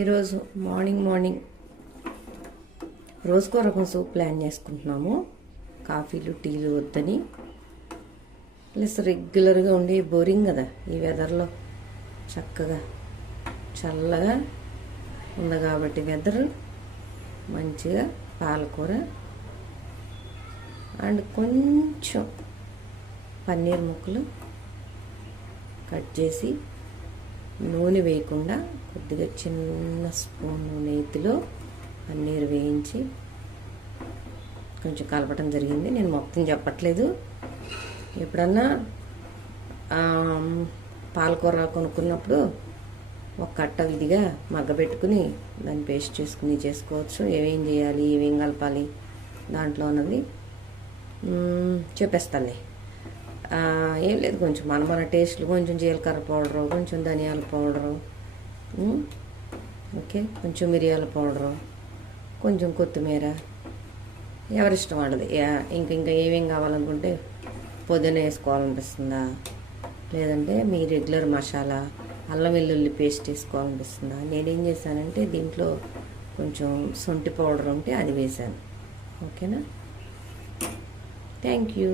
ఈరోజు మార్నింగ్ రోజుకో రకం సూప్ ప్లాన్ చేసుకుంటున్నాము. కాఫీలు టీలు వద్దని, ప్లస్ రెగ్యులర్గా ఉండి బోరింగ్ కదా ఈ వెదర్లో. చక్కగా చల్లగా ఉంది కాబట్టి వెదర్ మంచిగా పాలకూర అండ్ కొంచెం పన్నీర్ ముక్కలు కట్ చేసి నూనె వేయకుండా కొద్దిగా చిన్న స్పూన్ నేతిలో పన్నీర్ వేయించి కొంచెం కలపటం జరిగింది. నేను మొత్తం చెప్పట్లేదు. ఎప్పుడన్నా పాలకూర కొనుక్కున్నప్పుడు ఒక కట్ట విధిగా మగ్గబెట్టుకుని దాన్ని పేస్ట్ చేసుకుని చేసుకోవచ్చు. ఏమేం చేయాలి, ఏమేం కలపాలి దాంట్లో అన్నది చెప్పేస్తానులే. ఏం లేదు, కొంచెం మన టేస్ట్లు, కొంచెం జీలకర్ర పౌడరు, కొంచెం ధనియాల పౌడరు, ఓకే, కొంచెం మిరియాల పౌడరు, కొంచెం కొత్తిమీర, ఎవరిష్టం వాళ్ళది. ఇంకా ఏమేం కావాలనుకుంటే పుదీనా వేసుకోవాలనిపిస్తుందా, లేదంటే మీ రెగ్యులర్ మసాలా అల్లం వెల్లుల్లి పేస్ట్ వేసుకోవాలనిపిస్తుందా. నేనేం చేశానంటే దీంట్లో కొంచెం శొంఠి పౌడర్ ఉంటే అది వేశాను. ఓకేనా? Thank you.